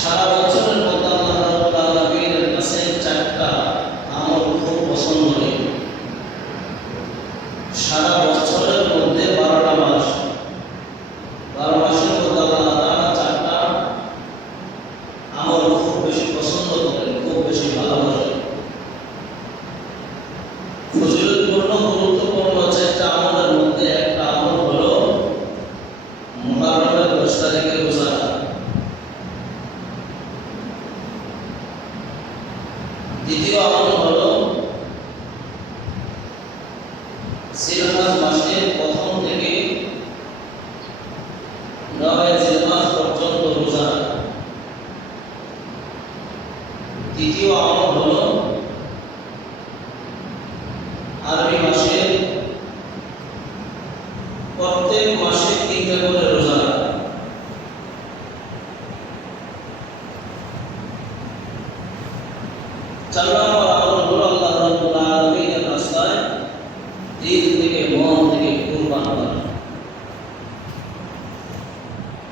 সারা বছরের মধ্যে আল্লাহ রাব্বুল আলামিনের কাছে চারটা আমল খুব আরবি মাসে প্রত্যেক মাসে 3টা করে রোজা রাখা। চার নম্বর আমল হলো আল্লাহ রাব্বুল আলামিনের রাস্তায় দিল থেকে মন থেকে কুরবান করা।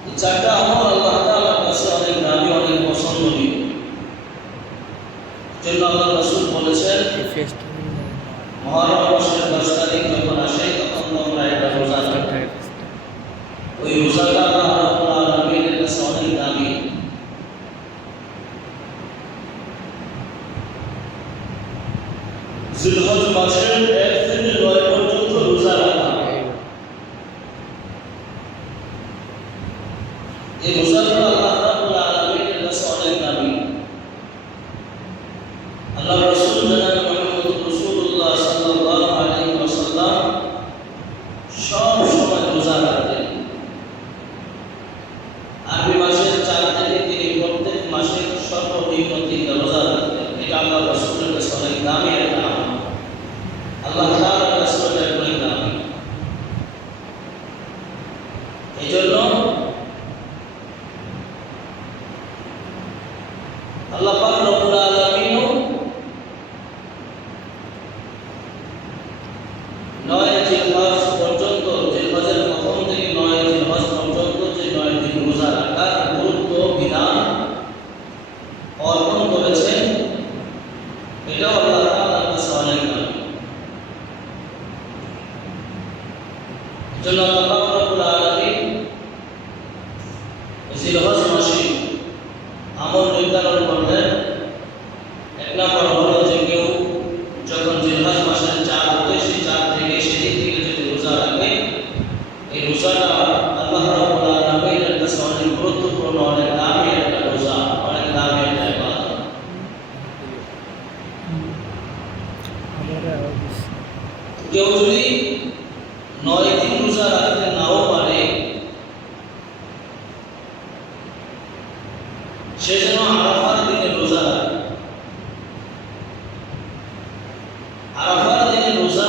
এই চারটা আমল আল্লাহ তাআলার কাছে অনেক দামি, অনেক পছন্দনীয়। জন্য আল্লাহ রাসূল বলেছেন, মহরম মাসের 10 তারিখ যখন আসে তখন তোমরা একটা রোজা রাখো। ওই রোজাটা আল্লাহ রাব্বুল আলামিনের কাছে অনেক দামি। জিলহজ মাসের 1 থেকে 9 পর্যন্ত রোজা রাখা। এই রোজাটা আল্লাহ রাব্বুল আলামিনের কাছে অনেক দামি। আল্লাহ রাসূল জনাব মুহাম্মদ রাসূলুল্লাহ সাল্লাল্লাহু আলাইহি ওয়াসাল্লাম সব সময় রোজা রাখতেন। আরবি মাসের 4 থেকে তিনি প্রত্যেক মাসে সর্বনিম্ন 3টা রোজা রাখতেন। এটা আল্লাহ রাসূলের কাছে অনেক দামি একটা আমল। আল্লাহ তাআলার কাছে এটা অনেক দামি। এজন্য আল্লাহ পাক রব্বুল আলামিন 9 জিলহজ পর্যন্ত, জিলহজের প্রথম থেকে 9 জিলহজ পর্যন্ত যে 9 দিন রোজা রাখার গুরুত্ব বিধান অর্পণ করেছেন, এটা আল্লাহ তাআলার কাছে অনেক দামি। জন্য আল্লাহ পাক রব্বুল আলামিন জিলহজ মাসে আমল নির্ধারণ করলেন। 1 নম্বর হলো যে কেউ যখন জিলহজ মাসের 4 হতে সেই 4 থেকে সেদিন থেকে যদি রোজা রাখে, এই রোজাটা আল্লাহ রাব্বুল আলামিনের কাছে অনেক গুরুত্বপূর্ণ, অনেক দামি একটা রোজা, অনেক দামি একটা ইবাদত। কেউ যদি 9 দিন রোজা রাখতে নাও পারে, সে যেন আরাফার দিনে রোজা রাখে। আরাফার দিনে রোজা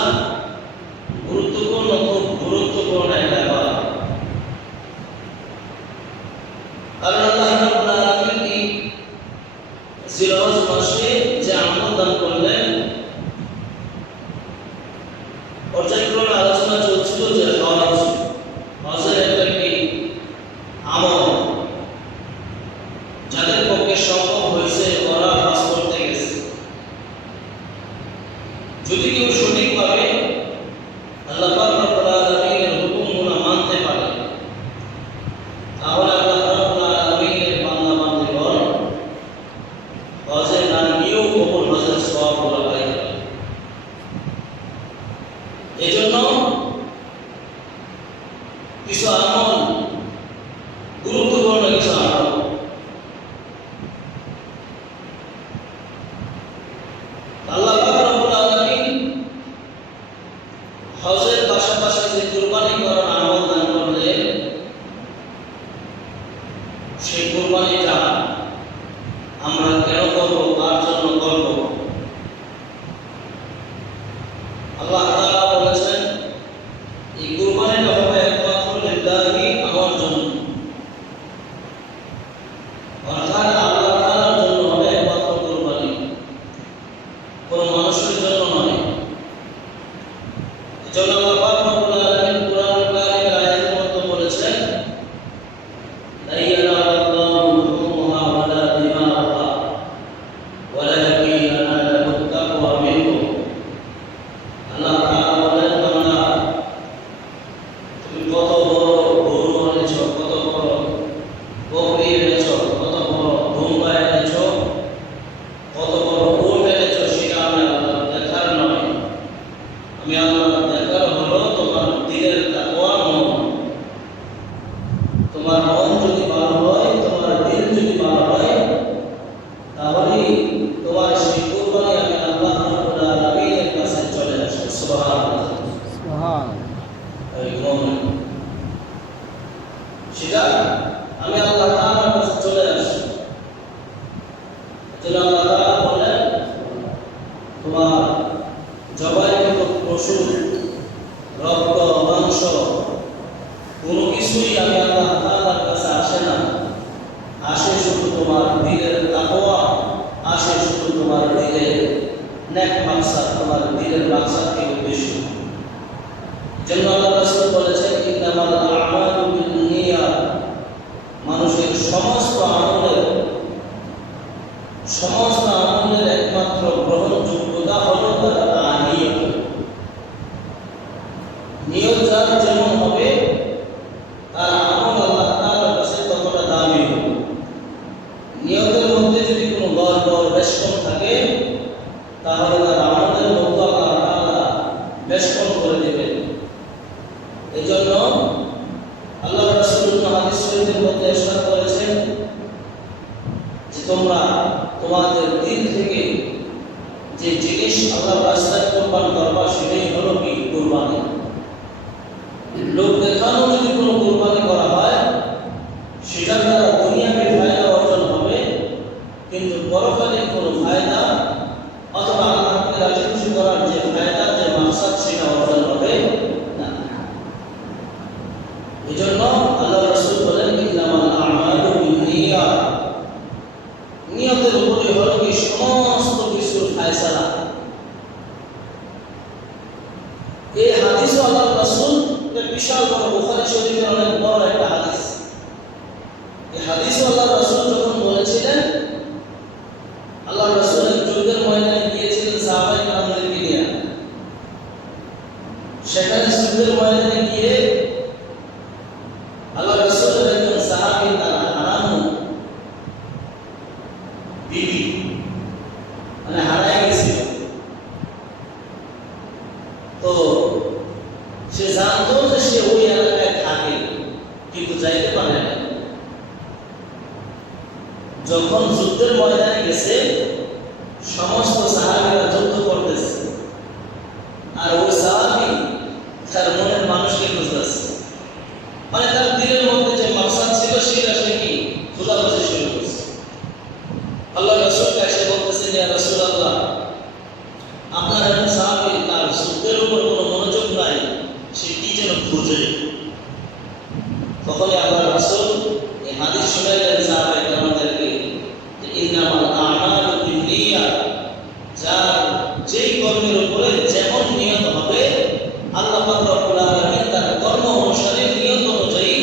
গুরুত্বপূর্ণ, খুব গুরুত্বপূর্ণ একটা ইবাদত। কারণ আল্লাহ রাব্বুল আলামিন এই জিলহজ মাসে যে আমল দান করলেন, পর্যায়ক্রমে আলোচনা চলছিল যে হজের একটা কি আমল, যাদের পক্ষে সম্ভব হয়েছে ওরা হজ করতে গেছে। যদি কেউ সঠিকভাবে আল্লাহ পাক রব্বুল আলামিনের হুকুমগুলো মানতে পারে, তাহলে আল্লাহ রাব্বুল আলামিনের বান্দা বান্দীগণ হজে না গিয়েও কবুল হজের সওয়াবগুলো পাইতে পারে। এজন্য কিছু আমল, গুরুত্বপূর্ণ কিছু আমল আল্লাহ পাক রব্বুল আলামিন হজের পাশাপাশি যে কুরবানি করার আমল দান করলেন, সেই কুরবানিটা আমরা কেন করব, কার জন্য করব? আল্লাহ তাআলা বলেছেন এই কুরবানিটা হবে একমাত্র লিল্লাহি, আমার জন্য। অর্থাৎ আল্লাহ তাআলার জন্য হবে একমাত্র কুরবানি, কোন মানুষের জন্য নয়। এজন্য আল্লাহ পাক রব্বুল আলামিন কুরআনুল কারীমের আয়াতের মধ্যে বলেছেন, লা ইয়ানালুল্লাহু লুহুমুহা ওয়ালা দিমাউহা ওয়ালাকিন ইয়ানালুহুত তাকওয়া মিনকুম। আল্লাহ তাআলা বলেন, তোমরা তুমি কত বড় গরু এনেছো, কত বড় বকরি এনেছো, কত বড় দুম্বা এনেছো, কত বড় উট এনেছো, সেটা আমি আল্লাহ দেখার নয়। আমি আল্লাহ দেখার হলো জবাইকৃত পশু, রক্ত, মাংস কোনো কিছুই আমি আল্লাহ তাআলার কাছে আসে না। আসে শুধু তোমার দিলের তাকওয়া, আসে শুধু তোমার দিলের নেক মাকসাদ, তোমার দিলের মাকসাদকে উদ্দেশ্য। জন্য আল্লাহ রাসূল বলেছেন, ইন্নামাল আমালু বিন্নিয়াত, মানুষের সমস্ত আমলের একমাত্র গ্রহণযোগ্যতা হলো তার নিয়ত। নিয়ত যার যেমন হবে তার আমল আল্লাহ তাআলার কাছে ততটা দামি হবে। নিয়তের মধ্যে যদি কোনো গড়বড় বেশকম থাকে তাহলে তার আমলের মধ্যে আল্লাহ তাআলা বেশকম করে দেবেন। এই জন্য আল্লাহ রাসূল হাদিস শরীফের মধ্যে ইরশাদ করেছেন যে তোমরা তোমাদের দিল থেকে যে জিনিস আল্লাহর রাস্তায় কোরবান করবা সেটাই হলো কি কুরবানি। লোক দেখানো যদি কোনো কুরবানি করা হয় সেটার দ্বারা দুনিয়াবি ফায়দা অর্জন হবে, কিন্তু পরকালীন কোনো ফায়দা অথবা আল্লাহকে রাজি খুশি করার যে ফায়দা, যে মাকসাদ সেটা অর্জন হবে না। এই জন্য আল্লাহ রাসূল বলেন, ইন্নামাল আমালু বিন্নিয়াত, নিয়তের উপরে হলো কি সমস্ত কিছুর ফায়সালা। এই হাদিসও আল্লাহ রাসূল বিশাল বড়, বুখারী শরীফের অনেক বড় একটা হাদিস। এই হাদিসও আল্লাহ রাসূল যখন বলেছিলেন, আল্লাহ রাসূল যুদ্ধের ময়দানে গিয়েছিলেন সাহাবায়ে কেরামদেরকে নিয়ে। সেখানে যুদ্ধের ময়দানে গিয়ে আল্লাহ রাসূলের একজন সাহাবী তার হারানো বিবি মানে হারায় গেছিল। তো সে জানতো যে সে ওই এলাকায় থাকে কিন্তু যাইতে পারে না। যখন যুদ্ধের ময়দানে গেছে সমস্ত সাহাবীরা যুদ্ধ করতেছে আর ওই সাহাবী তার মনের মানুষকে খুঁজতেছে, মানে তার দিলের মধ্যে যে মাকসাদ ছিল সেটা সে কি খোঁজাখুঁজি শুরু করছে। আল্লাহ রাসূলকে এসে বলতেছেন, ইয়া রাসূলুল্লাহ, আপনার একজন সাহাবী তার যুদ্ধের উপর কোনো মনোযোগ নাই, সে কি যেন খুঁজে। তখনই আল্লাহ রাসূল এই হাদিস শুনাইলেন সাহাবায়ে কেরামদেরকে যে ইন্নামাল আমালু বিন্নিয়াত, যার যেই কর্মের উপরে যেমন নিয়ত হবে আল্লাহ পাক রব্বুল আলামিন তার কর্ম অনুসারে নিয়ত অনুযায়ী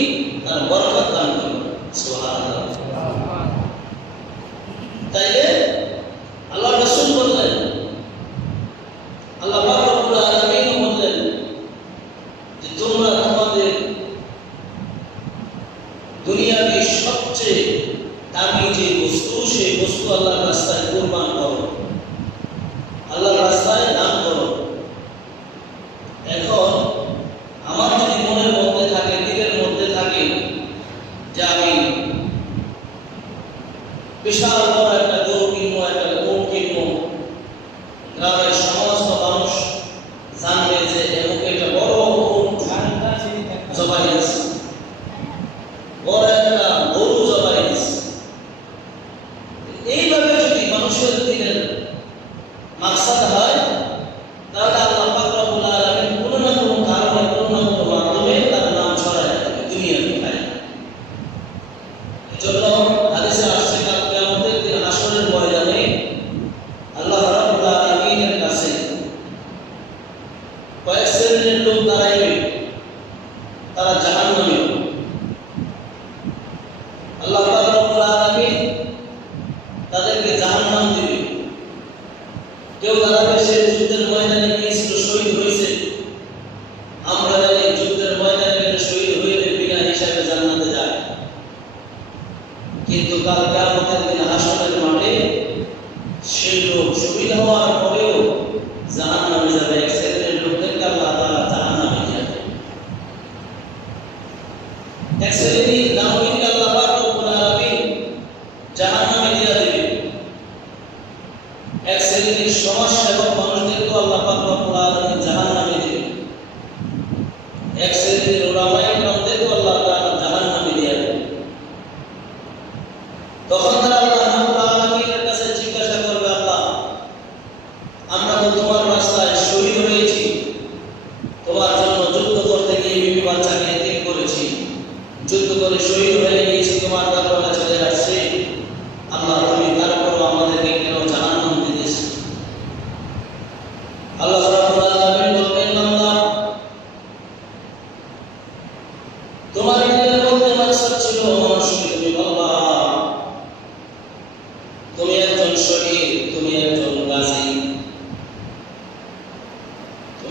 তার বরকত দান করবেন। সুবহানাল্লাহ। তাইলে আল্লাহ রাসূল বললেন, আল্লাহ পাক রব্বুল আলামিন বললেন যে তোমরা তোমাদের দুনিয়াবি সবচেয়ে দামি যে বস্তু সেই বস্তু আল্লাহর রাস্তায় কুরবান করো, আল্লাহর রাস্তায় দান করো। এখন আমার যদি মনের মধ্যে থাকে, দিলের মধ্যে থাকে যে আমি বিশাল বড় একটা গরু কিনবো, একটা উট কিনবো, গ্রামের সমস্ত মানুষ জানবে যে এমুকে একটা বড় উট জবাই দিয়েছে, বড় একটা গরু জবাই দিয়েছে। এইভাবে যদি মানুষের দিলের মাকসাদ হয় তাহলে আল্লাহ পাক রব্বুল আলামিন কোনো না কোনো কারণে, কোনো না কোনো মাধ্যমে তার নাম ছড়ায় দেবে দুনিয়ার কোথায়। এজন্য হাদিসে আসছে কাল কিয়ামতের দিন হাসরের ময়দানে আল্লাহ রাব্বুল আলামিনের কাছে কয়েক শ্রেণীর লোক দাঁড়াইবে, তারা জাহান্নামী। আল্লাহ পাক রব্বুল আলামিন তাদেরকে জাহান্নাম দিবে। কেউ দাঁড়াবে সে যুদ্ধের ময়দানে গিয়েছিল, শহীদ হয়েছে। আমরা জানি যুদ্ধের ময়দানে শহীদ হয়ে বিনা হিসাবে জান্নাতে যায়, কিন্তু কাল কিয়ামতের দিন হাসরের মাঠে সেই লোক শহীদ হওয়ার পরেও জাহান্নামে যাবে। এক শ্রেণীর লোকদেরকে আল্লাহ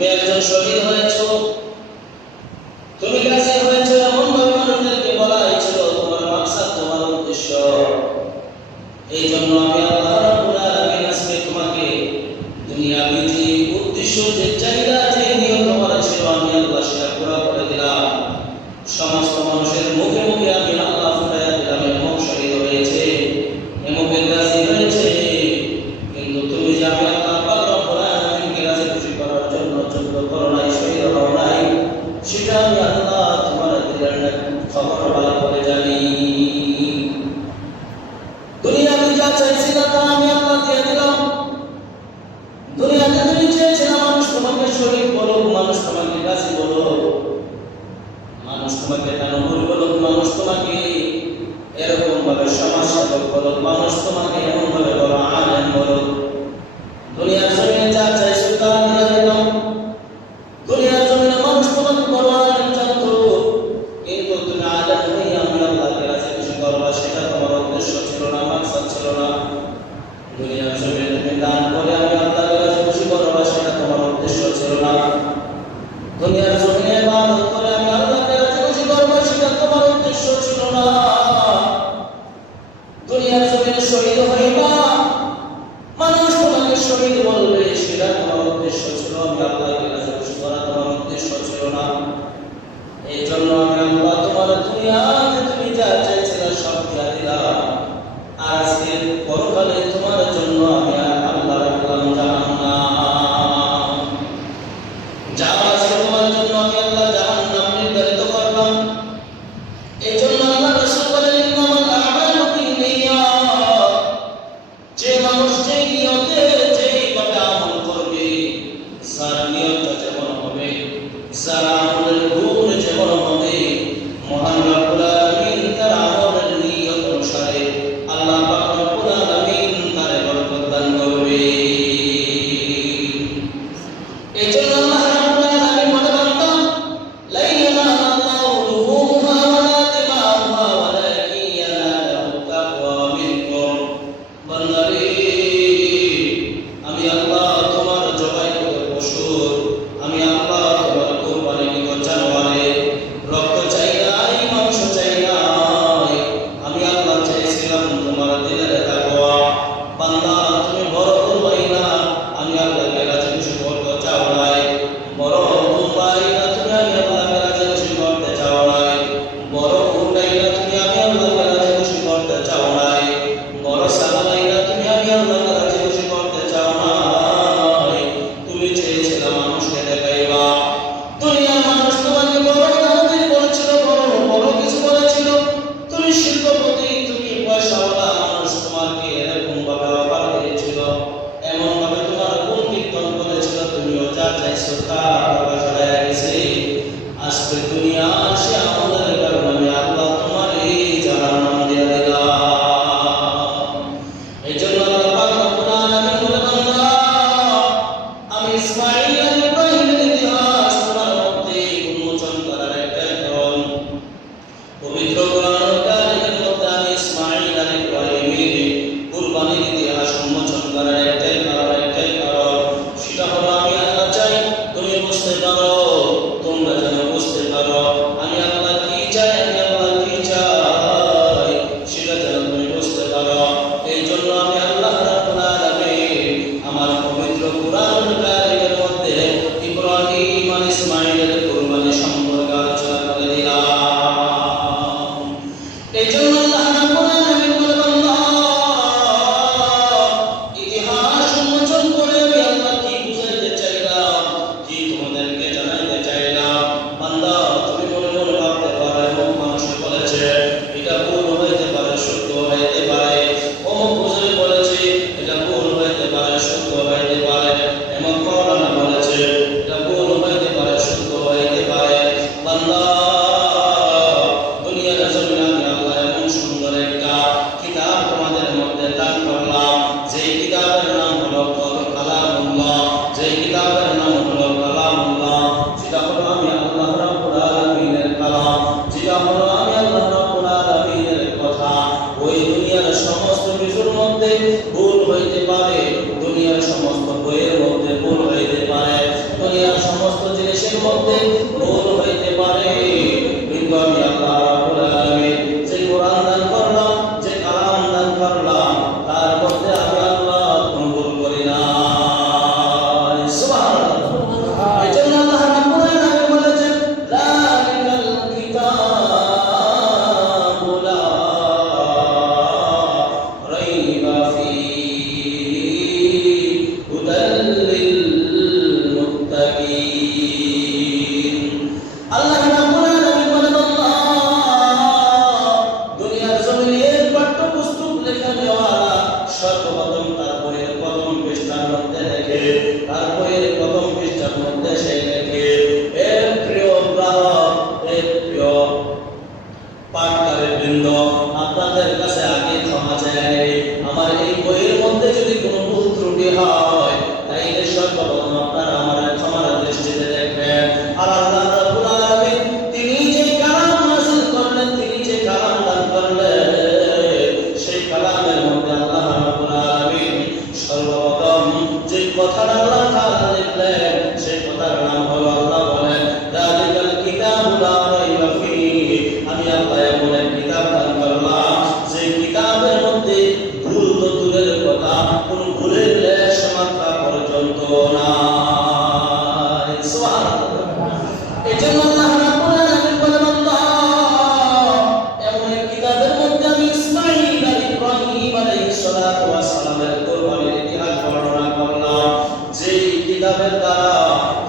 তুমি একজন শহীদ হয়েছো, তুমি গাজী হয়েছো, এমন ভাবে মানুষদেরকে বলা হয়েছিল তোমার মাকসাদ, তোমার উদ্দেশ্য। এই জন্য আমি আল্লাহ রাব্বুল আলামিন আজকে তোমাকে দুনিয়াবি যে উদ্দেশ্য, যে চাহিদা, যে নিয়ম তোমার ছিল, আমি আল্লাহ সেটা পুরো করে দিলাম। সমস্ত মানুষের মুখে মুখে আমি আল্লাহ ফুটাইয়া দিলাম এমন শহীদ হয়েছে, এমন গাজী হয়েছে। কিন্তু তুমি যে আমি আল্লাহ পাক রব্বুল আলামিনকে রাজি খুশি করার জন্য যুদ্ধ করো নাই, শহীদ হও নাই, সেটা আমি আল্লাহ তোমার দিলের খবর ভালো করে জানি। দুনিয়াতে যা চাইছিলাম তা আমি আল্লাহ দিয়ে দিলাম। দুনিয়াতে তুমি চেয়েছিলে মানুষ তোমাকে শহীদ বলো, মানুষ তোমাকে গাজী বলো, মানুষ তোমাকে তানবুর বলো, মানুষ তোমাকে এরকম ভাবে সমাজ সেবক বলো, মানুষ তোমাকে এমন ভাবে বলো আলেম বলো। দুনিয়ার জমিনে যা চাইছো তা দিয়ে দিলাম। দুনিয়ার জমিনে মানুষ তোমাকে বড় আলেম জানতো, কিন্তু তুমি আলেম হয়ে আমি আল্লাহকে রাজি খুশি করবা সেটা তোমার উদ্দেশ্য ছিল না, মাকসাদ ছিল না। দুনিয়ার জমিনে তুমি দান করে আমি আল্লাহকে রাজি খুশি করবা সেটা তোমার উদ্দেশ্য ছিল না। দুনিয়ার জমিনে ইবাদত করে আমি আল্লাহকে রাজি খুশি করব সেটা তোমার উদ্দেশ্য ছিল না। দুনিয়ার জমিনে শহীদ হইবা, মানুষ তোমাকে শহীদ বলবে সেটা তোমার উদ্দেশ্য ছিল, আমি আল্লাহকে রাজি খুশি করা তোমার উদ্দেশ্য ছিল না। এই জন্য আমি আল্লাহ তোমার দুনিয়াতে তুমি যা চাইছিলে সব দিয়া দিলাম। আর আজকে পরকালে তোমার জন্য আমি আল্লাহ রাখলাম জাহান্নাম। যা আছে তোমার জন্য আমি আল্লাহ জাহান্নাম নির্ধারিত করলাম। এই জন্য আল্লাহ রাসূল বলেন ইন্নামাল আ'মালু বিন্নিয়াত। যে মানুষ যে নিয়তে যেইভাবে আমল করবে, যার নিয়তটা যেমন হবে, যার আমলের গুণ যেমন হবে, মহান রব্বুল আলামিন তার আমলের নিয়ত অনুসারে আল্লাহ পাক রব্বুল আলামিন তার বরকত দান করবে। এই জন্য আল্লাহ রাব্বুল আলামিন বলে বান্দা লা ইয়ানালুল্লাহু লুহুমুহা ওয়ালা দিমাউহা ওয়ালাকিন ইয়ানালুহু তাকওয়া মিনকুম। বান্দা রে, আমি আল্লাহ তোমার জবাইকৃত পশু, আমি আল্লাহ তোমার কুরবানিকৃত জানোয়ারের রক্ত চাই নাই, মাংস চাই নাই, আমি আল্লাহ চাইছিলাম তোমার দিলের তাকওয়া। বান্দা তুমি বড় কুরবানি না, আমি আল্লাহকে রাজি খুশি করতে চাও নাই। বড় কুরবানি না, তুমি আমি আল্লাহকে রাজি খুশি করতে চাও নাই। বড় কুরবানি না, তুমি আমি আল্লাহকে রাজি খুশি করতে চাও নাই। বড় সালামাই না, তুমি আমি আল্লাহকে রাজি খুশি করতে চাও নাই। তুমি চেয়েছিলে মানুষকে দেখাইবা। দুনিয়ার মানুষ তোমাকে বড় দানবীর বলেছিল, বড় বড় কিছু বলেছিল, তুমি শিল্পপতি, তুমি পয়সাওয়ালা, মানুষ তোমাকে এরকম ভাবে অবাক দিয়েছিল, এমন ভাবে তোমার গুণ কীর্তন করেছিল, তুমিও যা চাইছো তা সরাইয়া গেছে। আজকে দুনিয়া সে আমলের কারণে আমি আল্লাহ তোমার এই জাহান্নাম দিয়ে দিলাম। এই জন্য আল্লাহ পাক রব্বুল আলামিন বলে বান্দা আমি ইসমাঈল আর ইব্রাহিমের ইতিহাস তোমার মধ্যে উন্মোচন করার একটাই কারণ, পবিত্র কোরআনুল কারীমের মধ্যে আমি ইসমাঈল আর ইব্রাহিমের কুরবানির ইতিহাস উন্মোচন করার একটাই কারণ, সেটা হলো আমি আল্লাহ চাই তুমি বুঝতে পারো, তোমরা যেন বুঝতে পারো আমি আল্লাহ কি চাই, আমি আল্লাহ কি চাই সেটা যেন তুমি বুঝতে পারো। এই জন্য আমি আল্লাহ রাব্বুল আলামিন আমার পবিত্র কোরআনুল কারীমের মধ্যে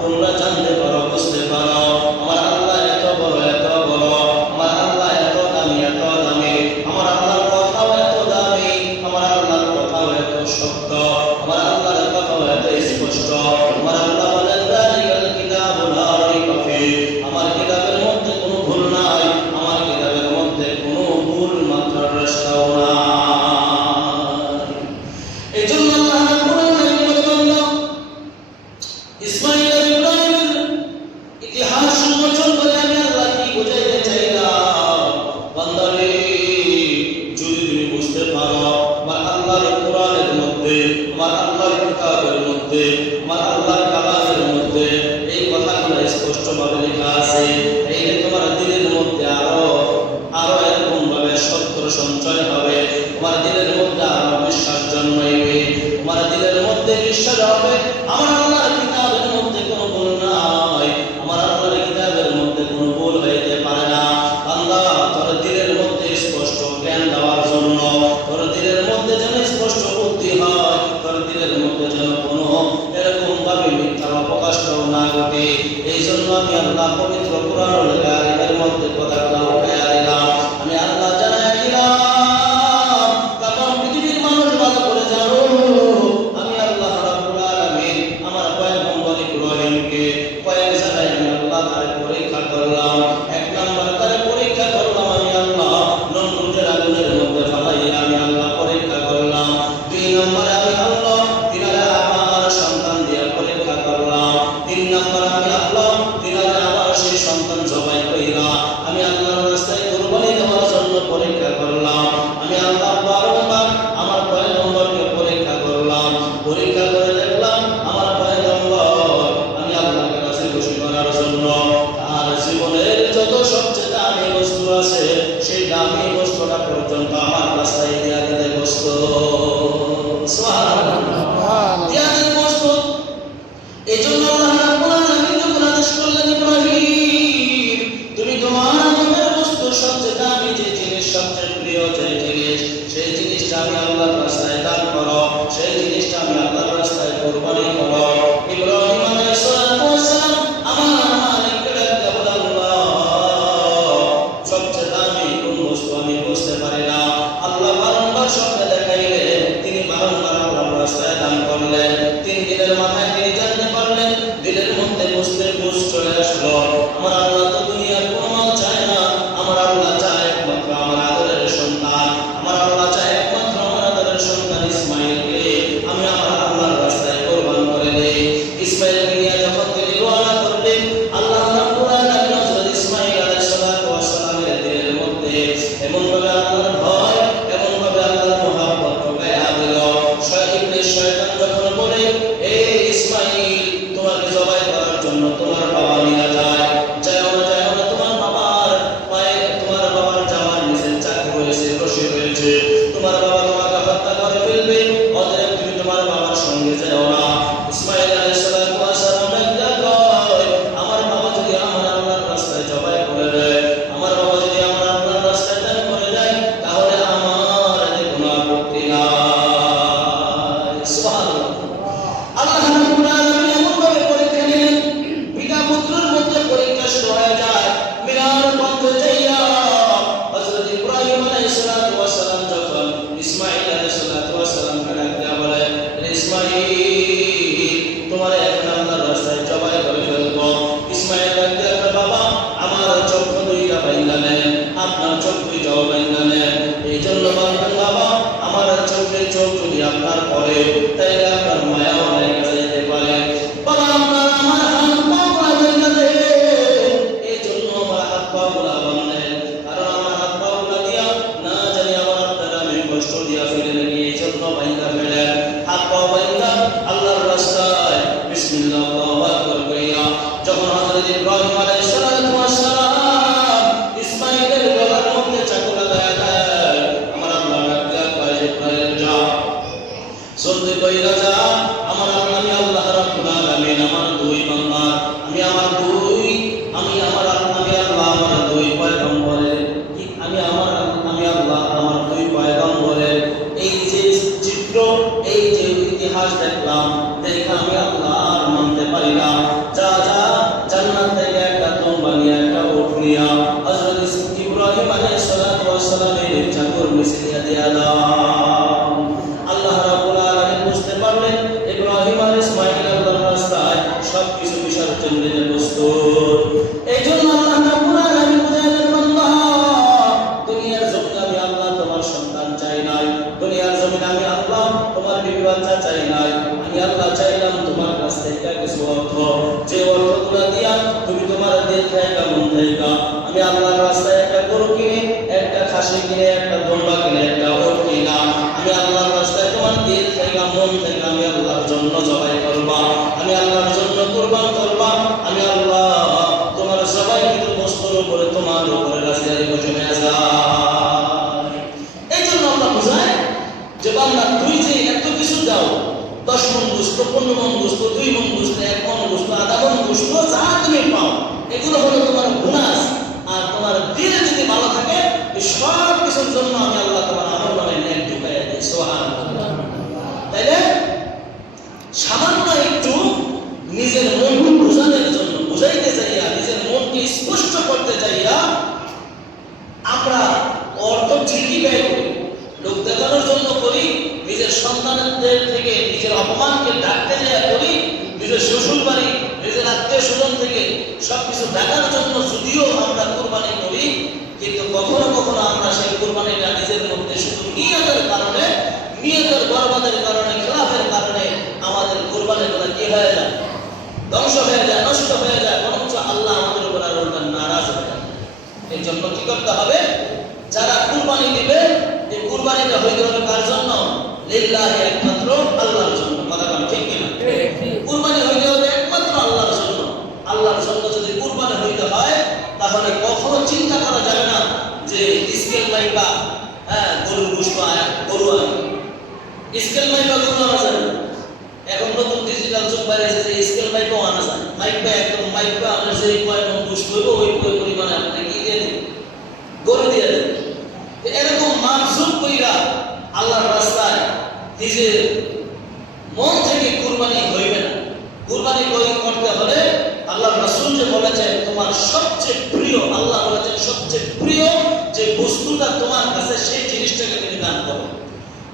তোমরা জানতে পারো, বুঝতে পারো আমার আল্লাহ এত বড়, এত বড়, আমার আল্লাহ এত দামি, এত দামি, আমার আল্লাহর কথাও এত দামি, আমার আল্লাহর কথাও এত সত্য, আমার আল্লাহর কথাও এত স্পষ্ট। আমার আল্লাহ বলেন যালিকাল কিতাবু লা রাইবা ফীহ, আমার কিতাবের মধ্যে কোনো ভুল নাই, আমার কিতাবের মধ্যে কোনো ভুল মাত্রার রাস্তাও নাই। এই জন্য আল্লাহ রাব্বুল আলামিন বলেন ইসমাঈল আর ইব্রাহিমের ইতিহাস উন্মোচন করে আমি আল্লাহ কি বোঝাইতে চাইলাম, বান্দারে যদি তুমি বুঝতে পারো আমার আল্লাহর কোরআনের মধ্যে, আমার আল্লাহর কিতাবের মধ্যে, আমার আল্লাহর কালামের মধ্যে এই কথাগুলো স্পষ্টভাবে লেখা আছে, এই তোমার দিলের মধ্যে আরো এরকম ভাবে সত্যর সঞ্চয় হবে, তোমার দিলের মধ্যে আরো বিশ্বাস জন্মাইবে, তোমার দিলের মধ্যে বিশ্বাস হবে আমার আল্লাহর কিতাবের মধ্যে কোনো ভুল নাই, আমার আল্লাহর কিতাবের মধ্যে কোনো ভুল হইতে পারে না। আল্লাহ তোর দিলের মধ্যে স্পষ্ট জ্ঞান দেওয়ার জন্য, তোর দিলের মধ্যে যেন স্পষ্ট বুদ্ধি হয়, তোর দিলের মধ্যে যেন কোনো এরকম ভাবে মিথ্যা অপকাশটাও না ঘটে, এই জন্য আমি আল্লাহ পবিত্র কোরআনুল কারীমের মধ্যে কথাগুলো উঠাইয়া দিলাম। আমি আল্লাহ জানাই দিলাম তখন পৃথিবীর মানুষ ভালো করে জানো আমি আল্লাহ রাব্বুল আলামিন আমার পয়গম্বর ইব্রাহিমকে কয়েক জায়গায় আমি আল্লাহ তার পরীক্ষা করলাম। এক নাম্বার তার পরীক্ষা করলাম আমি আল্লাহ নমরুদের আগুনের মধ্যে ফালাইয়া আমি আল্লাহ পরীক্ষা করলাম। দুই নাম্বার আমি আল্লাহ তিনারে আমার সন্তান দিয়ে পরীক্ষা করলাম। তিন নাম্বার আমি আল্লাহ তিনারে আবার সেই সন্তান জবাই কইরা আমি আল্লাহর রাস্তায় কুরবানি দেওয়ার জন্য পরীক্ষা করলাম। আমি আল্লাহ বারংবার আমার পয়গম্বরকে পরীক্ষা করলাম, পরীক্ষা করে দেখলাম আমার পয়গম্বর আমি আল্লাহর কাছে খুশি করার জন্য তার জীবনের যত সবচেয়ে দামি বস্তু আছে সেই দামি বস্তুটা পর্যন্ত আমার রাস্তায় দিয়া দিতে বস্তু, সুবহানাল্লাহ, দিয়া দিতে বস্তু। এই জন্য আল্লাহ রাব্বুল আলামিন যখন আদেশ করলেন ইব্রাহিম তুমি তোমার মনের বস্তু সবচেয়ে দামি যে জিনিস, সবচেয়ে প্রিয় যে জিনিস, সেই জিনিসটা আমি আল্লাহর রাস্তায় দান করো, সেই জিনিসটা আমি আল্লাহর রাস্তায় কুরবানি করো। ইব্রাহিম আলাইহিস সালাম আমার মালিককে ডাকতে বলেন আল্লাহ সবচেয়ে দামি কোন বস্তু আমি বুঝতে পারি না। আল্লাহ বারংবার স্বপ্নে দেখাইলেন, তিনি বারংবার আল্লাহর রাস্তায় দান করলেন। 3 দিনের মাথায় তিনি জানতে পারলেন, দিলের মধ্যে বুঝ চলে আসলো আমার আল্লাহ তো দুনিয়ার কোনো মাল চায় না, আমার আল্লাহ চায় একমাত্র আমার আদরের সন্তান, আমার আল্লাহ চায় একমাত্র আমার আদরের সন্তান ইসমাঈলকে আমি আমার আল্লাহর রাস্তায় কুরবান করে দেই। ইসমাঈলকে নিয়ে যখন তিনি রওনা করলেন আল্লাহ রাব্বুল আলামিন হযরত ইসমাঈল আলাইহিস সালাতু ওয়াস সালামের দিলের মধ্যে এমন ভাবে আল্লাহর ভয়, এমন ভাবে আল্লাহর মহব্বত ঢুকাইয়া দিল। শয়তান যখন বলে এই ইসমাঈল তোমাকে জবাই করার জন্য তোমার বাবা নিয়ে যায়, যাও না তোমার বাবার পায়ে, তোমার বাবার জামার নিচে চাকু রয়েছে, রশি রয়েছে, তোমার বাবা তোমাকে হত্যা করে ফেলবে, অতএব তুমি তোমার বাবার সঙ্গে যাও না। ইসমাঈল আলাইহিস সালাতু ওয়াস সালাম কয় আমার বাবা যদি আমার আল্লাহর রাস্তায় জবাই করে দেয়, আমার বাবা যদি আমার আল্লাহর রাস্তায় দান করে দেয় তাহলে আমার এতে কোনো আপত্তি নাই। সুবহানাল্লাহ। আল্লাহ রাব্বুল আলামিন এমন ভাবে পরীক্ষা নিলেন, পিতা পুত্রের মধ্যে পরীক্ষা শুরু হয়ে যায়। মিনার পথে যাইয়া হযরত ইব্রাহিম আলাইহিস সালাতু ওয়াস সালাম যখন ইসমাঈল আলাইহিস সালাতু ওয়াস সালামকে ডাকতে বলে ইসমাঈল তোমার এখন আল্লাহর রাস্তায় জবাই করে ফেলবো। ইসমাঈল ডাকতে বলে বাবা আমার চক্ষু দুইটা বাইন্ধা নেন, আপনার চোখ দুইটাও বাইন্ধা নেন, এই জন্য বলবেন বাবা আমার চোখের চোখ যদি আপনার পড়ে তাইলে আপনার মায়াও লেগে যেতে পারে। বাবা আপনার আমার হাত পা বাইন্ধা দেন, এই জন্য আমার হাত পা গুলা বাঁধেন, কারণ আমার হাত পা গুলা দিয়া না জানি আমার আপনারা আমি কষ্ট দিয়া ফেলে নাকি, এই জন্য বাইন্ধা ফেলেন। হাত পা বাইন্ধা আল্লাহর রাস্তায় বিসমিল্লাহ আল্লাহু আকবার কইয়া যখন হযরত ইব্রাহিম আলাইহিস সালাতু ওয়াস সালাম ইসমাঈলের গলার মধ্যে চাকু লাগায়া দেয়, আমার আল্লাহ ডাকতে কয় ইব্রাহিম যা জলদি কইরা যা, আমার আমি আল্লাহ রাব্বুল আলামিন আমার দুই বান্দা আমি আল্লাহ আমার দুই পয়গম্বরের আমি আল্লাহ আমার দুই পয়গম্বরের এই যে চিত্র, এই যে ইতিহাস দেখলাম, দেখে আমি আল্লাহ মানতে পারি না। জন্য প্রস্তুত। এই জন্য আল্লাহ রাব্বুল আলামিন বুঝাইলেন, বান্দা দুনিয়ার জমিনে আমি আল্লাহ তোমার সন্তান চাই নাই, দুনিয়ার জমিনে আমি আল্লাহ তোমার বিবি বাচ্চা চাই নাই, আমি আল্লাহ চাইলাম তোমার কাছ থেকে কিছু অর্থ, যে অর্থগুলো দিয়া তুমি তোমার দিল থেকে মন থেকে আমি আল্লাহর রাস্তায় একটা গরু কিনে, একটা খাসি কিনে, একটা দোম্বা কিনে, একটা ওট কিনা আমি আল্লাহর রাস্তায় তোমার দিল থেকে মন থেকে আমি আল্লাহর জন্য জবাই করবা, আমি আল্লাহর জন্য কুরবান করবা, আমি আল্লাহ তোমার জবাই কিন্তু বস্তুর উপরে তোমার উপরে রাজি রাজি বসে যায়। এই জন্য আমরা বুঝাই যে বান্দা তুই যে এত কিছু দাও, 10 মণ গোশত, 15 মণ গোশত, 2 মণ গোশত, 1 মণ গোশত, আধা মণ গোশত যা তুমি পাও এগুলো হলো তোমার বোনাস। আর তোমার দিলে যদি ভালো থাকে এই সব কিছুর জন্য আমি আল্লাহ তোমার আমল নামে নেক ঢুকাইয়া দিই। সুবহানাল্লাহ। তাইলে সামান্য একটু নিজের মনকে বোঝানোর জন্য, বুঝাইতে চাইয়া, নিজের মনকে স্পষ্ট করতে চাইয়া আমরা অর্থ ঠিকই ব্যয় করি, লোক দেখানোর জন্য করি, নিজের সন্তানদের থেকে নিজের অপমানকে ঢাকতে যাইয়া করি, নিজের শ্বশুর বাড়ি, নিজের আত্মীয় স্বজন থেকে সবকিছু ঢাকার জন্য যদিও আমরা কুরবানি করি, কিন্তু কখনো কখনো আমরা সেই কুরবানিটা নিজের মধ্যে শুধু নিয়তের কারণে, নিয়তের বরবাদের কারণে, খেলাফের কারণে আমাদের কুরবানিগুলো কি হয়ে যায়, ধ্বংস হয়ে যায়, নষ্ট হয়ে যায়, বরঞ্চ আল্লাহ আমাদের উপর আর উল্টা নারাজ হয়ে যায়। এই জন্য কি করতে হবে, যারা কুরবানি দিবে এই কুরবানিটা হইতে হবে কার জন্য, লিল্লাহি, একমাত্র আল্লাহর জন্য। কথা বলেন ঠিক কিনা? কুরবানি হইতে হবে একমাত্র আল্লাহর জন্য। আল্লাহর জন্য যদি কুরবানি হইতে হয় তাহলে কখনো চিন্তা করা যাবে না যে স্কেল মাইপা গরুর গোশত গরু স্কেল মাইপা গরু আনা যাবে না। এখন নতুন ডিজিটাল যুগ বেরিয়েছে যে স্কেল মাইপাও আনা যায়, মাইপা একদম মাইপা আমরা যে কয় মণ গোশত হইব ওই পরিমাণে আপনি কি দিয়ে দিন, গরু দিয়ে দেন। এরকম মানসুব কইরা আল্লাহর রাস্তায় নিজের মন থেকে কুরবানি হইবে না। কুরবানি করতে হলে আল্লাহর রাসূল যে বলেছেন তোমার সবচেয়ে প্রিয়, আল্লাহ বলেছেন সবচেয়ে প্রিয় যে বস্তুটা তোমার কাছে সেই জিনিসটাকে তুমি দান করো।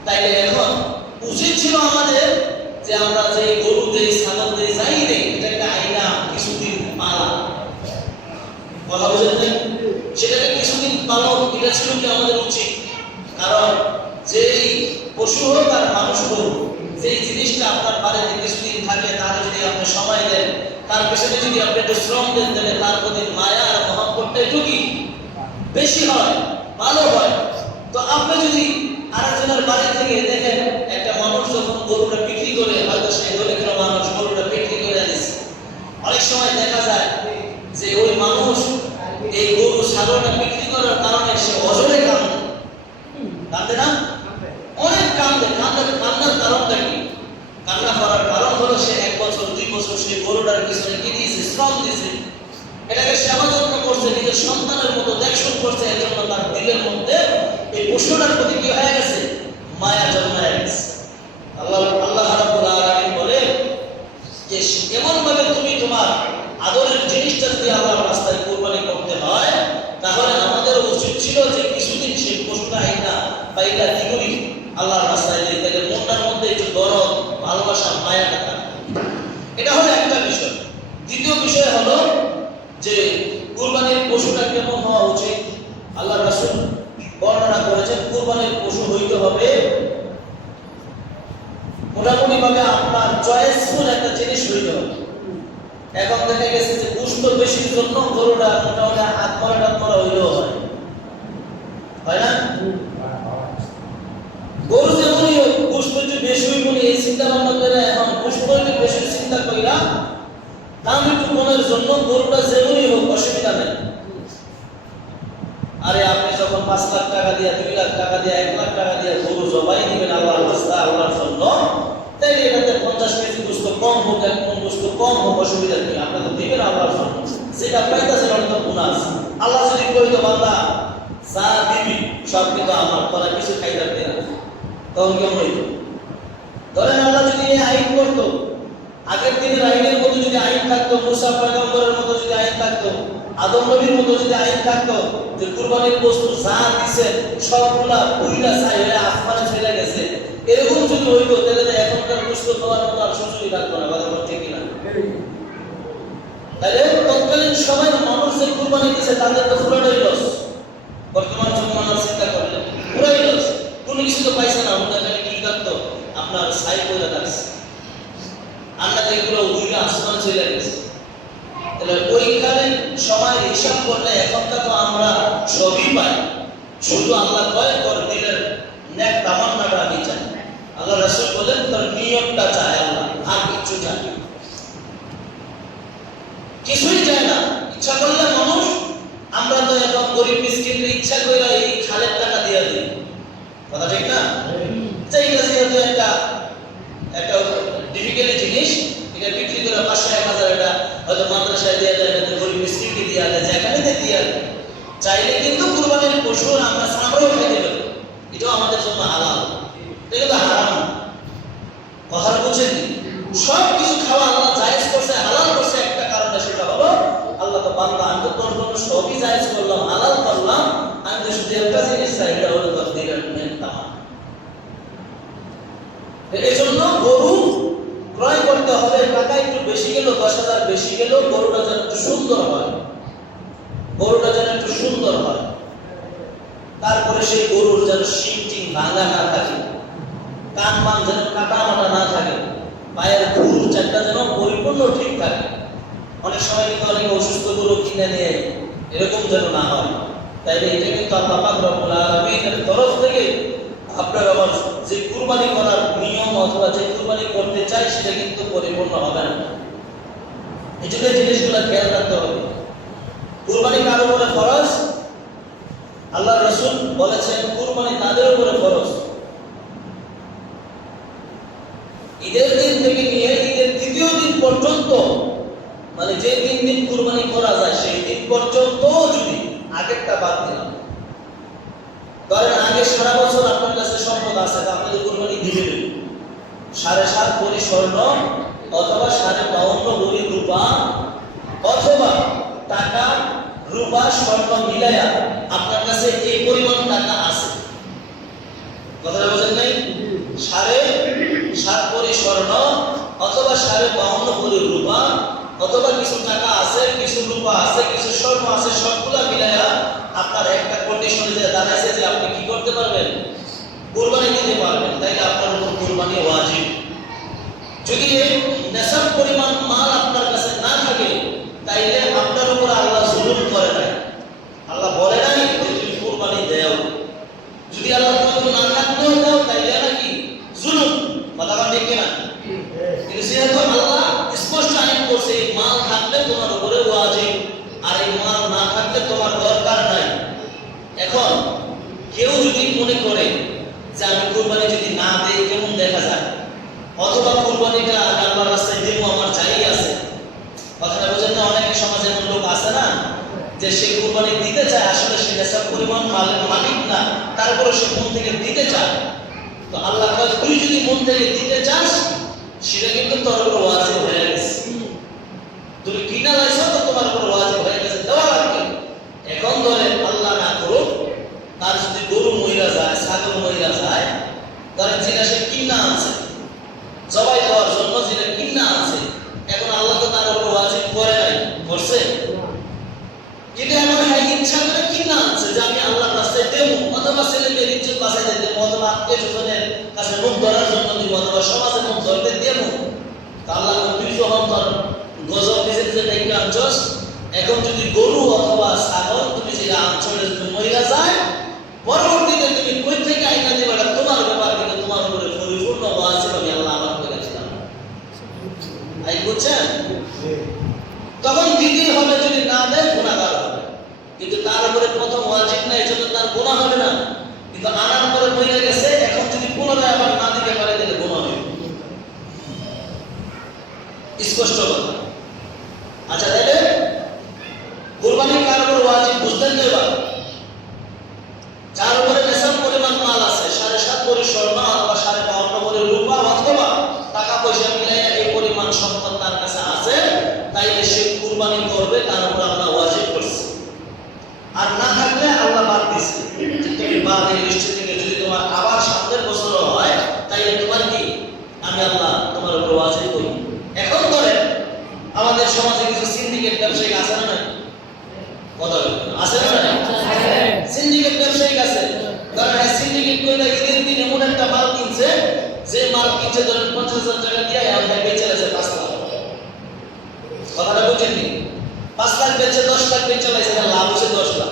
তাইলে এখন উচিত ছিল আমাদের যে আমরা যে গরু দেই, ছাগল দেই, যাই দেই, এটাকে আইনা কিছুদিন পালা, কথা বুঝেন, সেটাকে কিছুদিন পালন, এটা ছিল কি আমাদের উচিত। কারণ যেই পশু হোক আর মানুষ হোক, যেই জিনিসটা আপনার বাড়িতে কিছুদিন থাকে তার যদি আপনি সময় দেন, তার পেছনে যদি আপনি একটু শ্রম দেন, তাহলে তার প্রতি মায়া আর মহব্বতটা একটু কি বেশি হয়, ভালো হয়। তো আপনি যদি আরেকজনের বাড়ি থেকে দেখেন একটা মানুষ যখন গরুটা বিক্রি করে, হয়তো সেই দরিদ্র মানুষ গরুটা বিক্রি করে আনিছে, অনেক সময় দেখা যায় যে ওই মানুষ এই গরু ছাগলটা বিক্রি করার কারণে সে অজরে কান্দে, কান্দে না, অনেক কান্দে। কান্নার কারণটা কি? কান্না করার কারণ হলো সে 1 বছর 2 বছর সেই গরুটার পিছনে কি দিয়েছে, শ্রম দিয়েছে, এটাকে সেবা যত্ন করছে, নিজের সন্তানের মতো দেখশন করছে। এর জন্য তার দিলের মধ্যে এই পশুটার প্রতি কি হয়ে গেছে, মায়া জন্মায় গেছে। আল্লাহ রাব্বুল আলামিন বলে যে এমন ভাবে তুমি তোমার আদরের জিনিসটা যদি আল্লাহর রাস্তায় কুরবানি করতে হয়, তাহলে আমাদের উচিত ছিল যে কিছুদিন সেই পশুটা আইনা বা এটা কি করি আল্লাহর রাস্তায় দিতে, তাহলে মনটার মধ্যে একটু দরদ, ভালোবাসা, মায়াটা থাকে। এটা হলো একটা বিষয়। দ্বিতীয় বিষয় হলো যে কুরবানির পশুটা কেমন হওয়া উচিত। আল্লাহ রাসূল বর্ণনা করেছেন কুরবানির পশু হইতে হবে মোটামুটি ভাবে আপনার চয়েসফুল একটা জিনিস হইতে হবে। এখন দেখা গেছে যে গোশত বেশির জন্য গরুটা মোটামুটি আত্মরা হইলেও হয় না? গরু যেমনই হোক, গোশত যে বেশি হইব এই চিন্তা ভাবনা করে এখন গোশত বেশি চিন্তা কইরা দাম একটু কমের জন্য গরুটা যেমনই হোক অসুবিধা নেই। আরে আপনি যখন 5 লাখ টাকা দিয়ে, 2 লাখ টাকা দিয়ে, 1 লাখ টাকা দিয়ে গরু জবাই দিবেন আল্লাহর রাস্তায়, আল্লাহর জন্য, তাইলে এটাতে 50 কেজি গোশত কম হোক, 1 মণ গোশত কম হোক, অসুবিধা নেই। আপনি তো দিবেন আল্লাহর জন্য, যেটা পাইতেছেন ওটা তো বোনাস। আল্লাহ যদি কইতো বান্দা যা দিবি সব কিন্তু আমার, তোরা কিছু খাইতে পারবি না, তখন কেমন হইতো? ধরেন আল্লাহ যদি এই আইন করতো, আগের দিনের আইনের মতো যদি আইন থাকতো, মুসা পয়গম্বরের মতো যদি আইন থাকতো, আদম নবীর মতো যদি আইন থাকতো যে কুরবানির বস্তু যা দিছে সবগুলা পুইলা ছাই হয়ে আসমানে চলে গেছে, এরকম যদি হইতো তাহলে এখনকার গোশত খাওয়ার মতো আর সুযোগই থাকতো না। কথা বলতে ঠিক না? তাহলে তৎকালীন সময় মানুষ যে কুরবানি দিয়েছে তাদের তো পুরোটাই লস। বর্তমান জমানার চিন্তা করলে পুরোই লস, কোনো কিছু তো পাইছে না। আমাদের এখানে কি থাকতো, আপনার সাই করে থাকছে, আমরা এগুলো উড়ে আসমান চলে গেছে। তাহলে ওইখানে সময় হিসাব করলে এখনটা তো আমরা সবই পাই, শুধু আল্লাহ কয় তোর দিলের নেক তামান্নাটা আমি চাই। আল্লাহ রাসূল বলেন তোর নিয়তটা চাই আল্লাহ, আর কিছু চাই না, কিছুই চায় না। ইচ্ছা করলে মানুষ, আমরা তো এখন গরিব মিসকিনদের ইচ্ছা করে এই খালের টাকা দিয়ে দিই, কথা ঠিক না? এইটা যেহেতু একটা ডিফিকাল্ট জিনিস, এটা বিক্রি করে 500-1000 এটা হয়তো মাদ্রাসায় দিয়ে দেয়, না গরিব মিসকিনকে দিয়ে দেয়, যেখানে দিয়ে দেয়। চাইলে কিন্তু কুরবানির পশু আমরা সামরাও খেতে পারি, এটাও আমাদের জন্য হালাল, এটা তো হারাম না। কথা বুঝছেন? সব কিছু খাওয়া আল্লাহ জায়েজ করছে, হালাল করছে একটা কারণে, সেটা হলো আল্লাহ তো বান্দা আমি তো তোর জন্য সবই জায়েজ করলাম, হালাল করলাম, আমি তো শুধু একটা জিনিস চাই, এটা হলো তোর দিলের নেক তামান্না। এই জন্য গরু ক্রয় করতে হবে, টাকা একটু বেশি গেল, 10,000 বেশি গেল, গরুটা যেন একটু সুন্দর হয়, গরুটা যেন একটু সুন্দর হয়। তারপরে সেই গরুর যেন শিং টিং ভাঙা না থাকে, কান মান যেন কাটা মাটা না থাকে, পায়ের খুর চারটা যেন পরিপূর্ণ ঠিক থাকে। অনেক সময় কিন্তু অনেকে অসুস্থ গরু কিনে নিয়ে, এরকম যেন না হয়। তাইলে এটা কিন্তু আল্লাহ পাক রব্বুল আলামিনের তরফ থেকে আপনার আমার যে কুরবানি করার নিয়ম অথবা যে কুরবানি করতে চাই সেটা কিন্তু পরিপূর্ণ হবে না। এই জন্য জিনিসগুলো খেয়াল রাখতে হবে। কুরবানি কার উপরে ফরজ? আল্লাহ রাসূল বলেছেন কুরবানি তাদের উপরে ফরজ ঈদের দিন থেকে নিয়ে ঈদের তৃতীয় দিন পর্যন্ত, মানে যে 3 দিন কুরবানি করা যায় সেই দিন পর্যন্ত যদি আগেরটা বাদ দিলাম, ধরেন আগে সারা বছর আপনার কাছে সম্পদ আছে, তা আপনি কুরবানি দিবেন 7.5 ভরি স্বর্ণ অথবা 52 ভরি রূপা অথবা টাকা রূপা স্বর্ণ মিলায়া আপনার কাছে এই পরিমাণ টাকা আছে, কথাটা বোঝেন নাই? 7.5 ভরি স্বর্ণ অথবা 52 ভরি রূপা অথবা কিছু টাকা আছে, কিছু রূপা আছে, কিছু স্বর্ণ আছে, সবগুলা মিলায়া আপনার একটা কন্ডিশনে যে দাঁড়াইছে যে আপনি কি করতে পারবেন, কুরবানি দিতে পারবেন, তাইলে আপনার উপর কুরবানি ওয়াজিব। যদি এই নেশাব পরিমাণ মাল আপনার কাছে না থাকে তাইলে আপনার উপর আল্লাহ জুলুম করে নাই, আল্লাহ বলে নাই যে তুমি কুরবানি দাও। যদি আল্লাহ তোমাকে না থাকলেও দাও তাইলে নাকি জুলুম, কথা ঠিক না? কিন্তু যেহেতু আল্লাহ স্পষ্ট আইন করছে এই মাল থাকলে তোমার উপরে ওয়াজিব, আর এই মাল না থাকলে তোমার দরকার নাই। এখন কেউ যদি মনে করে যে আমি কুরবানি যদি না দেই কেমন দেখা যায়, অথবা কুরবানিটা আল্লাহর রাস্তায় দেব আমার চাই আছে, কথাটা বোঝেন না? অনেক সমাজে এমন লোক আছে না যে সে কুরবানি দিতে চায়, আসলে সে নেশাব পরিমাণ মালিক না, তারপরে সে মন থেকে দিতে চায়। তো আল্লাহ কয় তুই যদি মন থেকে দিতে চাস সেটা কিন্তু তোর উপর ওয়াজিব হয়ে গেছে, তুমি কিনা লাইছো তো তোমার উপর ওয়াজিব হয়ে গেছে, দেওয়া লাগবে। এখন ধরে আল্লাহ না করুক তার যদি গরু মহিলা যায়, ছাগল মহিলা যায়, ধরেন যেটা সে কিনা আছে জবাই দেওয়ার জন্য, যেটা কিনা আছে, এখন আল্লাহ তো তার উপর ওয়াজিব করে নাই, করছে? কিন্তু এমন হয় ইচ্ছা করে কিনা আছে যে আমি আল্লাহর রাস্তায় দেবো, অথবা ছেলেমেয়ের ইজ্জত বাঁচাইতে দেবো, অথবা আত্মীয়-স্বজনের কাছে মুখ ধরার জন্য দিব, অথবা সমাজে মুখ ধরতে দেবো। তা আল্লাহ তুই যখন তোর গজব নিজে নিজে ডেকে আনছস, এখন যদি গরু অথবা ছাগল তুমি যেটা আনছলে যদি মহিলা যায়, পরবর্তীতে তুমি কই থেকে আইনা দিবে এটা তোমার ব্যাপার, কিন্তু তোমার উপরে পরিপূর্ণ ওয়াজিব আমি আল্লাহ আমার করে দিলাম। আই বুঝছেন? তখন দিতে হবে, যদি না দেয় গুনাহগার হবে, কিন্তু তার উপরে প্রথম ওয়াজিব না, এজন্য তার গুনাহ হবে না। কিন্তু আনার পরে মহিলা গেছে, এখন যদি পুনরায় আবার না দিতে পারে তাহলে গুনাহ হবে, স্পষ্ট কথা। আচ্ছা তাহলে কুরবানি কার উপর ওয়াজিব বুঝলেন তো? এবার যার উপরে নেশাব পরিমাণ মাল আছে, 7.5 ভরি স্বর্ণ অথবা 52 ভরি রূপা অথবা টাকা পয়সা মিলাইয়া এই পরিমাণ সম্পদ তার কাছে আছে, তাইলে সে কুরবানি করবে, তার উপর আল্লাহ ওয়াজিব করছে। আর না থাকলে আল্লাহ বাদ দিছে, তুমি বাদ এই লিস্ট থেকে যদি তোমার আবার সামনের বছর হয় তাইলে তোমার কি আমি আল্লাহ তোমার উপর ওয়াজিব করি। এখন ধরে আমাদের সমাজে কিছু সিন্ডিকেট ব্যবসায়ী আছে না নাই? কথা আছে না নাই? সিন্ডিকেট ব্যবসায়ী আছে, কারণ এই সিন্ডিকেট কইরা ঈদের দিন এমন একটা মাল কিনছে, যে মাল কিনছে ধরেন 50,000 টাকা দিয়ে আর বেচে আছে 5 লাখ। কথাটা বুঝেন নি? 5 লাখ বেচে 10 লাখ বেচে লাইছে, লাভ হচ্ছে 10 লাখ।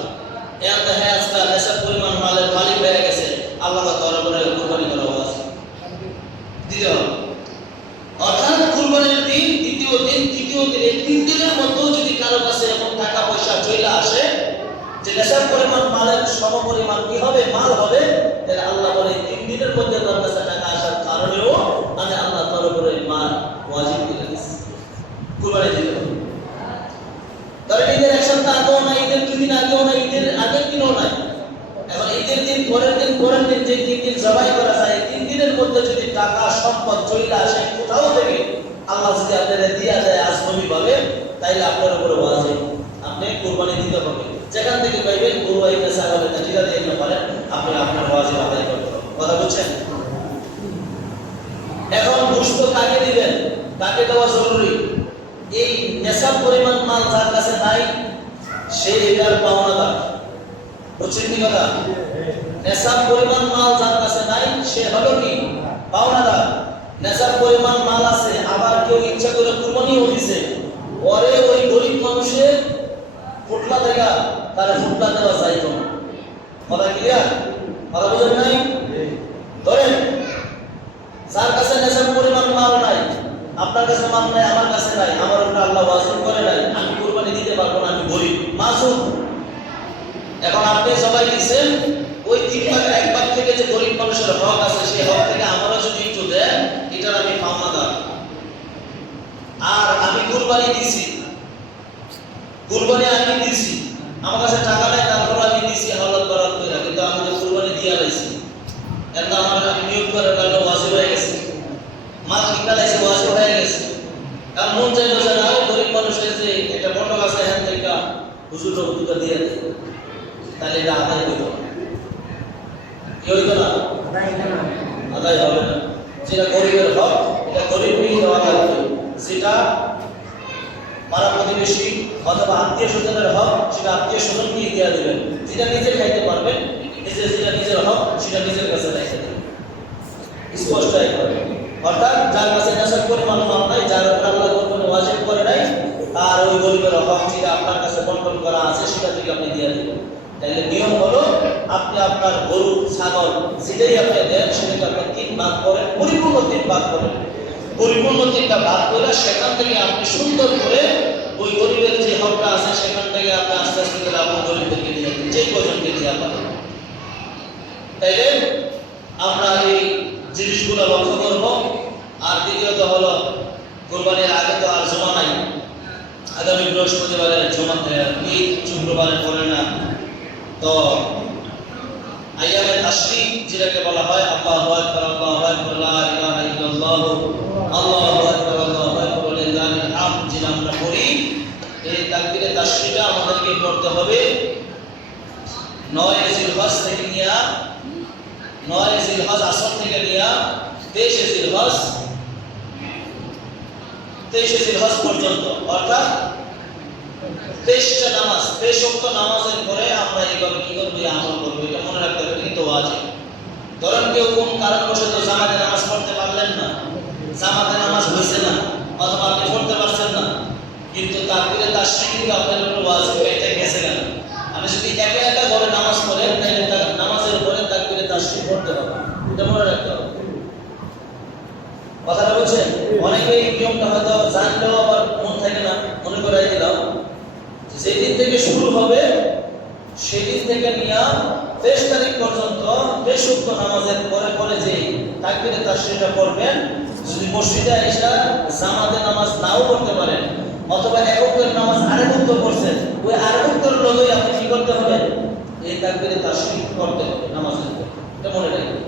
এর তো হ্যাঁ আজকাল এসব পরিমাণ মালের মালিক হয়ে গেছে, আল্লাহ তাআলা করে কুরবানি করা আছে দিতে হবে। অর্থাৎ কুরবানির দিন, দ্বিতীয় দিন, তৃতীয় দিন, এই 3 দিনের মধ্যে যদি কারো কাছে এমন টাকা পয়সা চলে আসে যে নেশার পরিমাণ মালের সমপরিমাণ কি হবে, মাল হবে, তাহলে আল্লাহ বলে 3 দিনের মধ্যে তার কাছে টাকা আসার কারণেও আমি আল্লাহ তার উপরে মাল ওয়াজিব করে দিয়েছি, কুরবানি দিতে হবে। তবে ঈদের এক সপ্তাহ আগেও না, ঈদের 2 দিন আগেও না, ঈদের আগের দিনও নাই। এখন ঈদের দিন পরের দিন যে 3 দিন জবাই করা যায়, 3 দিনের মধ্যে যদি টাকা সম্পদ চলে আসে কোথাও থেকে, আল্লাহ যদি আপনাদের দিয়া দেয় আজনবী ভাবে, তাইলে আপনার উপরে ওয়াজিব, আপনি কুরবানি দিতে হবে। যেখান থেকে পাইবেন গরু আইতে ছাগল আইতে যেটা দিয়ে পারেন আপনি আপনার ওয়াজিব আদায় করতে হবে। কথা বুঝছেন? এখন গোশত কাকে দিবেন, কাকে দেওয়া জরুরি? এই নেশাব পরিমাণ মাল যার কাছে নাই সে এটার পাওনাদার। বুঝছেন কি কথা? নেশাব পরিমাণ মাল যার কাছে নাই সে হলো কি পাওনাদার। নেশাব পরিমাণ মাল আছে, আবার কেউ ইচ্ছা করে কুরবানিও দিছে, পরে ওই গরিব মানুষের ফুটলা দেখা তার ফুটলা দেওয়া যায় না। কথা ক্লিয়ার? কথা বুঝেন নাই? ধরেন যার কাছে নেশাব পরিমাণ মাল নাই, আপনার কাছে মাল নাই, আমার কাছে নাই, আমার উপর আল্লাহ ওয়াজিব করে নাই, আমি কুরবানি দিতে পারবো না, আমি গরিব মাসুম। এখন আপনি সবাই দিচ্ছেন, ওই 3 ভাগ 1 ভাগ থেকে যে গরিব মানুষের হক আছে, সেই হক থেকে আমরা যদি একটু দেন, এটার আমি পাওনাদার। আর আমি কুরবানি দিছি, কুরবানি আমি দিছি, আমার কাছে টাকা নাই, তারপর আমি দিছি হালাল করার করে, কিন্তু আমি তো কুরবানি দিয়া লাইছি, এর আমার আমি নিয়োগ করার কারণে ওয়াজিব হয়ে গেছে, মাল কিনা লাইছে ওয়াজিব হয়ে গেছে। কারণ মন চাইলো যে না, গরিব মানুষ হয়েছে, এটা বড় আছে, হ্যাঁ থেকে হুজুর দুটো দিয়ে দেয়, তাহলে এটা আদায় হইত না। কি হইত না? আদায় হবে না। যেটা গরিবের হক, এটা গরিবই দেওয়া লাগবে। যেটা পাড়া প্রতিবেশী অথবা আত্মীয় স্বজনের হক, সেটা আত্মীয় স্বজনকে দিয়ে দেবেন। যেটা নিজে খাইতে পারবেন, যেটা নিজের হক, সেটা নিজের কাছে রেখে দেবেন। স্পষ্ট একভাবে। অর্থাৎ যার কাছে নেশার পরিমাণ মাল নাই, যার উপর আল্লাহ কোন ওয়াজিব করে নাই, আর ওই গরিবের হক যেটা আপনার কাছে বন্টন করা আছে, সেটা থেকে আপনি দিয়ে দেবেন। তাহলে নিয়ম হলো, আপনি আপনার গরু ছাগল যেটাই আপনি দেন, সেটাকে আপনি 3 ভাগ করেন, পরিপূর্ণ 3 ভাগ করেন। পরিপূর্ণ 3টা ভাগ করে সেখান থেকে আপনি সুন্দর করে ওই গরিবের যে হকটা আছে, সেখান থেকে আপনি আস্তে আস্তে করে আপনার গরিবদেরকে দিয়ে দেবেন, যে কজনকে দিয়ে পারেন। তাইলে আমরা এই জিনিসগুলো লক্ষ্য করব। আর দ্বিতীয়ত হলো, কোরবানির আগে তো আর জমা নাই, আগামী বৃহস্পতিবারে জমা, ঈদ শুক্রবারে পড়ে না, তো আইয়ামে তাশরিক যেটাকে বলা হয়, আল্লাহু আকবার, আল্লাহু আকবার, লা ইলাহা ইল্লাল্লাহ, আল্লাহু আকবার, আল্লাহু আকবার, লিল্লাহিল হামদ, যেটা আমরা পড়ি, এই তাকবীরে তাশরিকটা আমাদেরকে পড়তে হবে 9 জিলহজ থেকে নিয়ে 9 জিলহজ আসর থেকে নিয়ে 23 জিলহজ পর্যন্ত, অর্থাৎ 23টা নামাজ, 23 ওয়াক্ত নামাজের পরে আমরা এইভাবে কি করব, আমল করব। এটা মনে রাখতে হবে, কিন্তু ওয়াজিব। ধরেন কেউ কোন কারণবশত জামাতে নামাজ পড়তে পারলেন না, জামাতে নামাজ হয়েছে না, অথবা আপনি পড়তে পারছেন না, কিন্তু তাকবীরে তাশরিক কিন্তু আপনার উপর ওয়াজিব, এটা গেছে কেন? আপনি যদি একা একা ঘরে নামাজ পড়েন, তাহলে নামাজের উপরে তাকবীরে তাশরিক পড়তে হবে, এটা মনে রাখতে হবে। কথাটা বুঝছেন? অনেকে এই নিয়মটা হয়তো জানলেও আবার মন থাকে না, মনে করাই দিলাম। যেদিন থেকে শুরু হবে, সেদিন থেকে নিয়ে 23 তারিখ পর্যন্ত 23 ওয়াক্ত নামাজের পরে পরে যে তাকবীরে তাশরিকটা পড়বেন, যদি মসজিদে এসে জামাতে নামাজ নাও পড়তে পারেন, অথবা এক ওয়াক্তের নামাজ আরেক ওয়াক্ত পড়ছেন, ওই আরেক ওয়াক্তের লগেই আপনি কি করতে হবে, এই তাকবীরে তাশরিক করতে হবে নামাজের পরে, এটা মনে রাখবেন।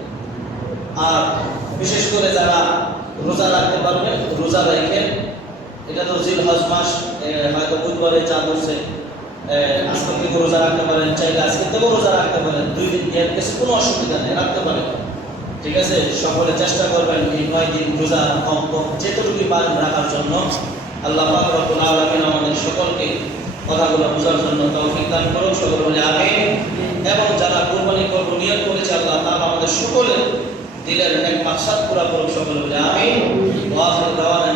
আর বিশেষ করে যারা রোজা রাখতে পারবেন, রোজা রাখেন। এটা তো জিলহজ মাস, হয়তো বুধবারে চাঁদ উঠছে, আজকে থেকে রোজা রাখতে পারেন, চাইলে আজকে থেকেও রোজা রাখতে পারেন, 2 দিন এর কিছু কোনো অসুবিধা নেই, রাখতে পারেন। ঠিক আছে, সকলে চেষ্টা করবেন এই 9 দিন রোজা কম কম যেটুকু পারেন রাখার জন্য। আল্লাহ পাক রব্বুল আলামিন আমাদের সকলকে কথাগুলো বোঝার জন্য তৌফিক দান করুন, সকলে বলে আমিন। এবং যারা কুরবানি করব নিয়ত করেছে আল্লাহ তাআলা আমাদের সকলের দিলের নেক মাকসাদ পুরা করুন, সকলে বলে আমিন। ওয়া আখিরু দাওয়ানা